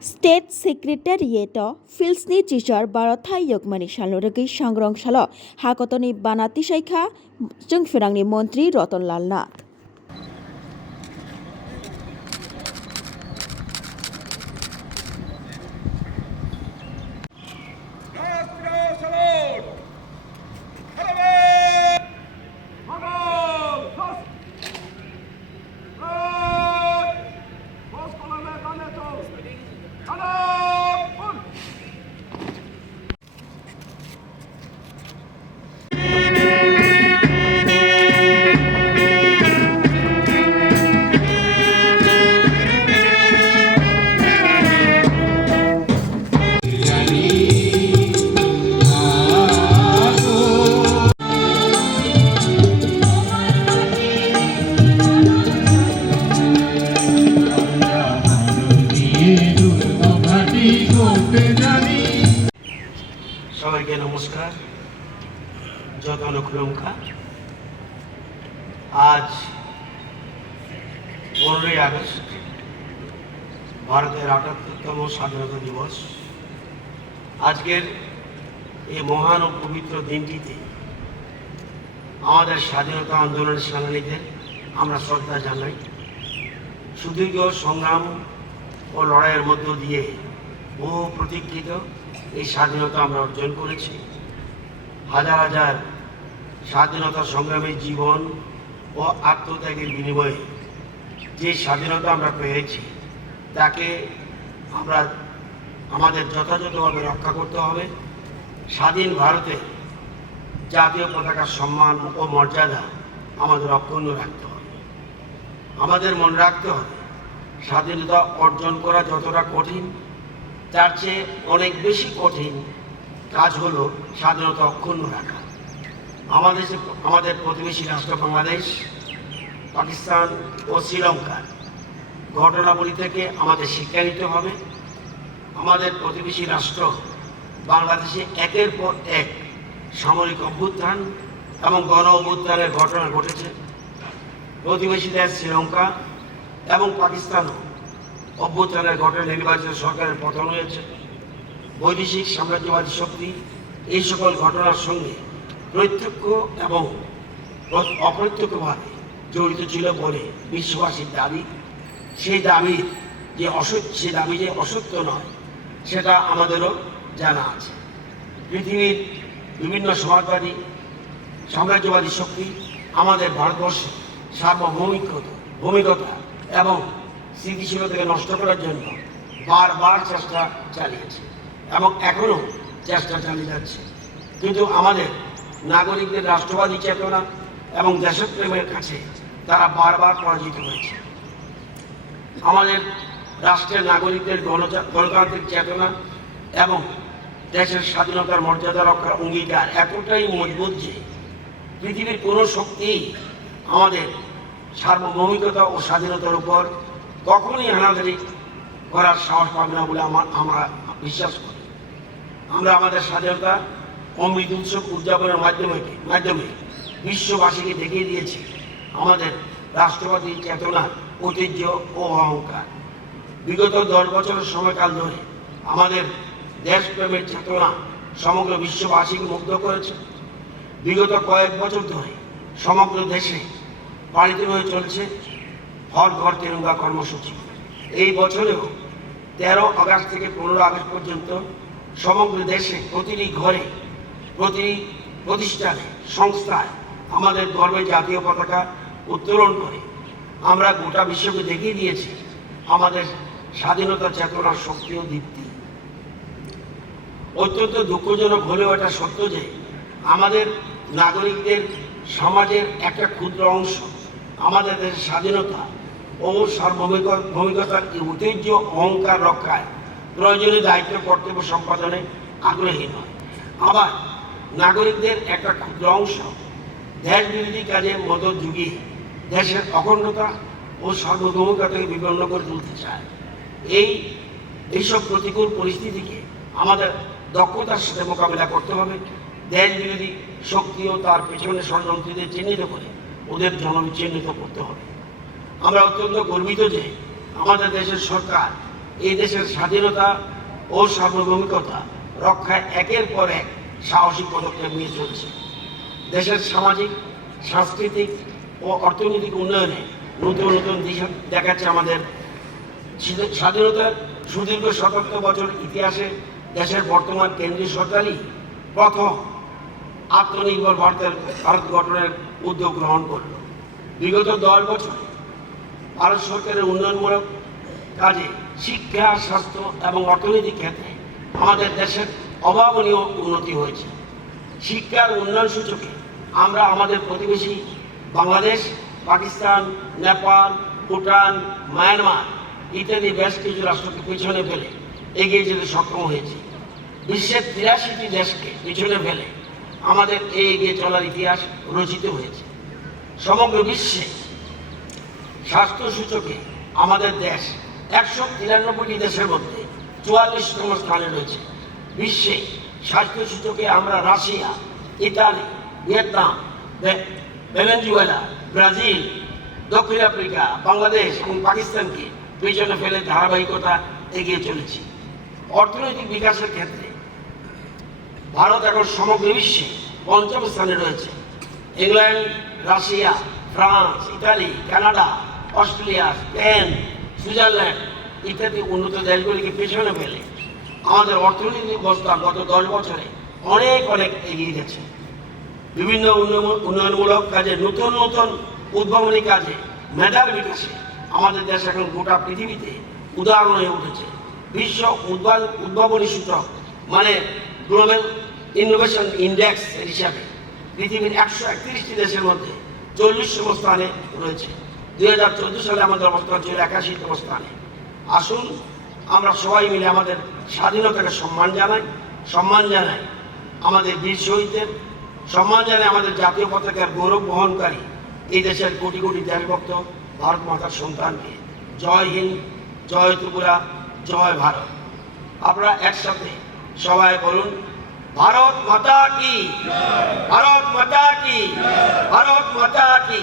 state secretariat filsni chichar barathai yokmani saloragi sangrong salo hakotoni banati saikha jungfirangni মন্ত্রী রতনলাল অনুক্রমকা আজ পনেরোই August, ভারতের আটাত্তরতম স্বাধীনতা দিবস। আজকের এই মহান ও পবিত্র দিনটিতে আমাদের স্বাধীনতা আন্দোলনের সেনানীদের আমরা শ্রদ্ধা জানাই। সুদীর্ঘ সংগ্রাম ও লড়াইয়ের মধ্য দিয়ে বহু প্রতীক্ষিত এই স্বাধীনতা আমরা অর্জন করেছি। হাজার হাজার স্বাধীনতা সংগ্রামী জীবন ও আত্মত্যাগের বিনিময়ে যে স্বাধীনতা আমরা পেয়েছি, তাকে আমরা আমাদের যথাযথভাবে রক্ষা করতে হবে। স্বাধীন ভারতে জাতীয় পতাকার সম্মান ও মর্যাদা আমাদের অক্ষুণ্ণ রাখতে হবে। আমাদের মনে রাখতে হবে, স্বাধীনতা অর্জন করা যতটা কঠিন, তার চেয়ে অনেক বেশি কঠিন কাজ হলো স্বাধীনতা অক্ষুণ্ণ রাখা। আমাদের আমাদের প্রতিবেশী রাষ্ট্র বাংলাদেশ, পাকিস্তান ও শ্রীলঙ্কার ঘটনাবলী থেকে আমাদের শিক্ষা নিতে হবে। আমাদের প্রতিবেশী রাষ্ট্র বাংলাদেশে একের পর এক সামরিক অভ্যুত্থান এবং গণ অভ্যুত্থানের ঘটনা ঘটেছে। প্রতিবেশী দেশ শ্রীলঙ্কা এবং পাকিস্তানও অভ্যুত্থানের ঘটনা নির্বাচিত সরকারের পতন হয়েছে। বৈদেশিক সাম্রাজ্যবাদী শক্তি এই সকল ঘটনার সঙ্গে প্রত্যক্ষ এবং প্র- অপ্রত্যক্ষভাবে জড়িত ছিল বলে বিশ্ববাসীর দাবি। সেই দাবির যে অসত্য সে দাবি যে অসত্য নয়, সেটা আমাদেরও জানা আছে। পৃথিবীর বিভিন্ন সমাজবাদী, সাম্রাজ্যবাদী শক্তি আমাদের ভারতবর্ষে সার্বভৌমিকতা ভূমিকতা এবং স্থিতিশীলতাকে নষ্ট করার জন্য বারবার চেষ্টা চালিয়েছে এবং এখনও চেষ্টা চালিয়ে যাচ্ছে। কিন্তু আমাদের নাগরিকদের রাষ্ট্রবাদী চেতনা এবং দেশপ্রেমের কাছে তারা বারবার পরাজিত হয়েছে। আমাদের রাষ্ট্রের নাগরিকদের গণতা- গণতান্ত্রিক চেতনা এবং দেশের স্বাধীনতার মর্যাদা রক্ষার অঙ্গীকার এতটাই মজবুত যে পৃথিবীর কোনো শক্তিই আমাদের সার্বভৌমিকতা ও স্বাধীনতার উপর কখনোই হানাদারি করার সাহস পাবে না বলে আমার আমরা বিশ্বাস করি। আমরা আমাদের স্বাধীনতা অমৃত উৎসব উদযাপনের মাধ্যমে মাধ্যমে বিশ্ববাসীকে দেখিয়ে দিয়েছে আমাদের রাষ্ট্রপতি চেতনার ঐতিহ্য ও অহংকার। বিগত দশ বছরের সময়কাল ধরে আমাদের দেশপ্রেমের চেতনা সমগ্র বিশ্ববাসীকে মুগ্ধ করেছে। বিগত কয়েক বছর ধরে সমগ্র দেশে পালিত হয়ে চলছে হর ঘর তেরঙ্গা কর্মসূচি। এই বছরেও তেরো আগস্ট থেকে পনেরো আগস্ট পর্যন্ত সমগ্র দেশে প্রতিটি ঘরে প্রতিটি প্রতিষ্ঠানে সংস্থায় আমাদের গর্বে জাতীয় পতাকা উত্তোলন করে। আমরা গোটা বিশ্বকে দেখিয়ে দিয়েছি, আমাদের স্বাধীনতা চেতনার শক্তি ও দীপ্তি। অত্যন্ত দুঃখজনক হলেও এটা সত্য যে, আমাদের নাগরিকদের সমাজের একটা ক্ষুদ্র অংশ, আমাদের দেশের স্বাধীনতা ও সার্বভৌমিক ভূমিকতার এই ঐতিহ্য অহংকার রক্ষায় প্রয়োজনীয় দায়িত্ব কর্তব্য সম্পাদনে আগ্রহী নয়। আবার নাগরিকদের একটা ক্ষুদ্র অংশ দেশ বিরোধী কাজে মদত যুগিয়ে দেশের অখণ্ডতা ও সার্বভৌমিকতাকে বিপন্ন করে তুলতে চায়। এই, এইসব প্রতিকূল পরিস্থিতিকে আমাদের দক্ষতার সাথে মোকাবিলা করতে হবে। দেশ বিরোধী শক্তি ও তার পেছনে ষড়যন্ত্রীদের চিহ্নিত করে ওদের জনবিচ্ছিন্নিত করতে হবে। আমরা অত্যন্ত গর্বিত যে আমাদের দেশের সরকার এই দেশের স্বাধীনতা ও সার্বভৌমিকতা রক্ষায় একের পর এক সাহসী পদক্ষেপ নিয়ে চলছে। দেশের সামাজিক, সাংস্কৃতিক ও অর্থনৈতিক উন্নয়নে নতুন নতুন দিশা দেখাচ্ছে আমাদের স্বাধীনতার সুদীর্ঘ শতাব্দ বছর ইতিহাসে দেশের বর্তমান কেন্দ্রীয় সরকারই প্রথম আত্মনির্ভর ভারতের ভারত গঠনের উদ্যোগ গ্রহণ করল। বিগত দশ বছর ভারত সরকারের উন্নয়নমূলক কাজে শিক্ষা, স্বাস্থ্য এবং অর্থনৈতিক ক্ষেত্রে আমাদের দেশের অভাবনীয় উন্নতি হয়েছে। শিক্ষার উন্নয়ন সূচকে আমরা আমাদের প্রতিবেশী বাংলাদেশ, পাকিস্তান, নেপাল, ভুটান, মায়ানমার ইত্যাদি বেশ কিছু রাষ্ট্রকে পিছনে ফেলে এগিয়ে যেতে সক্ষম হয়েছে। বিশ্বের তিরাশিটি দেশকে পিছনে ফেলে আমাদের এই এগিয়ে চলার ইতিহাস রচিত হয়েছে। সমগ্র বিশ্বে স্বাস্থ্য সূচকে আমাদের দেশ একশো তিরানব্বইটি দেশের মধ্যে চুয়াল্লিশতম স্থানে রয়েছে। বিশ্বে স্বাস্থ্য সূচকে আমরা Russia, Italy, Vietnam Venezuela, Brazil, দক্ষিণ আফ্রিকা, বাংলাদেশ এবং পাকিস্তানকে পেছনে ফেলে ধারাবাহিকতা এগিয়ে চলেছি। অর্থনৈতিক বিকাশের ক্ষেত্রে ভারত এখন সমগ্র বিশ্বে পঞ্চম স্থানে রয়েছে। England, Russia, France, Italy, Canada, Australia, Spain, Switzerland ইত্যাদি উন্নত দেশগুলিকে পেছনে ফেলে আমাদের অর্থনৈতিক অবস্থা গত দশ বছরে অনেক অনেক এগিয়ে গেছে। বিভিন্ন উন্নয়ন- উন্নয়নমূলক কাজে, নতুন নতুন উদ্ভাবনী কাজে মেধার বিকাশে আমাদের দেশ এখন গোটা পৃথিবীতে উদাহরণ হয়ে উঠেছে। বিশ্ব উদ্ভা- উদ্ভাবনী সূচক মানে গ্লোবাল ইনোভেশন ইন্ডেক্স হিসাবে পৃথিবীর একশো একত্রিশটি দেশের মধ্যে চল্লিশতম স্থানে রয়েছে। দুই হাজার চোদ্দ সালে আমাদের অবস্থান ছিল একাশিতম স্থানে। আসুন আমরা সবাই মিলে আমাদের স্বাধীনতাকে সম্মান জানাই সম্মান জানাই আমাদের বীর শহীদদের, সম্মান জানাই আমাদের জাতীয় পতাকার গৌরব বহনকারী এই দেশের কোটি কোটি দেশভক্ত ভারত মাতার সন্তানকে। জয় হিন্দ, জয় ত্রিপুরা, জয় ভারত। আপনারা একসাথে সবাই বলুন, ভারত মাতা কি? ভারত মাতা কি? ভারত মাতা কি?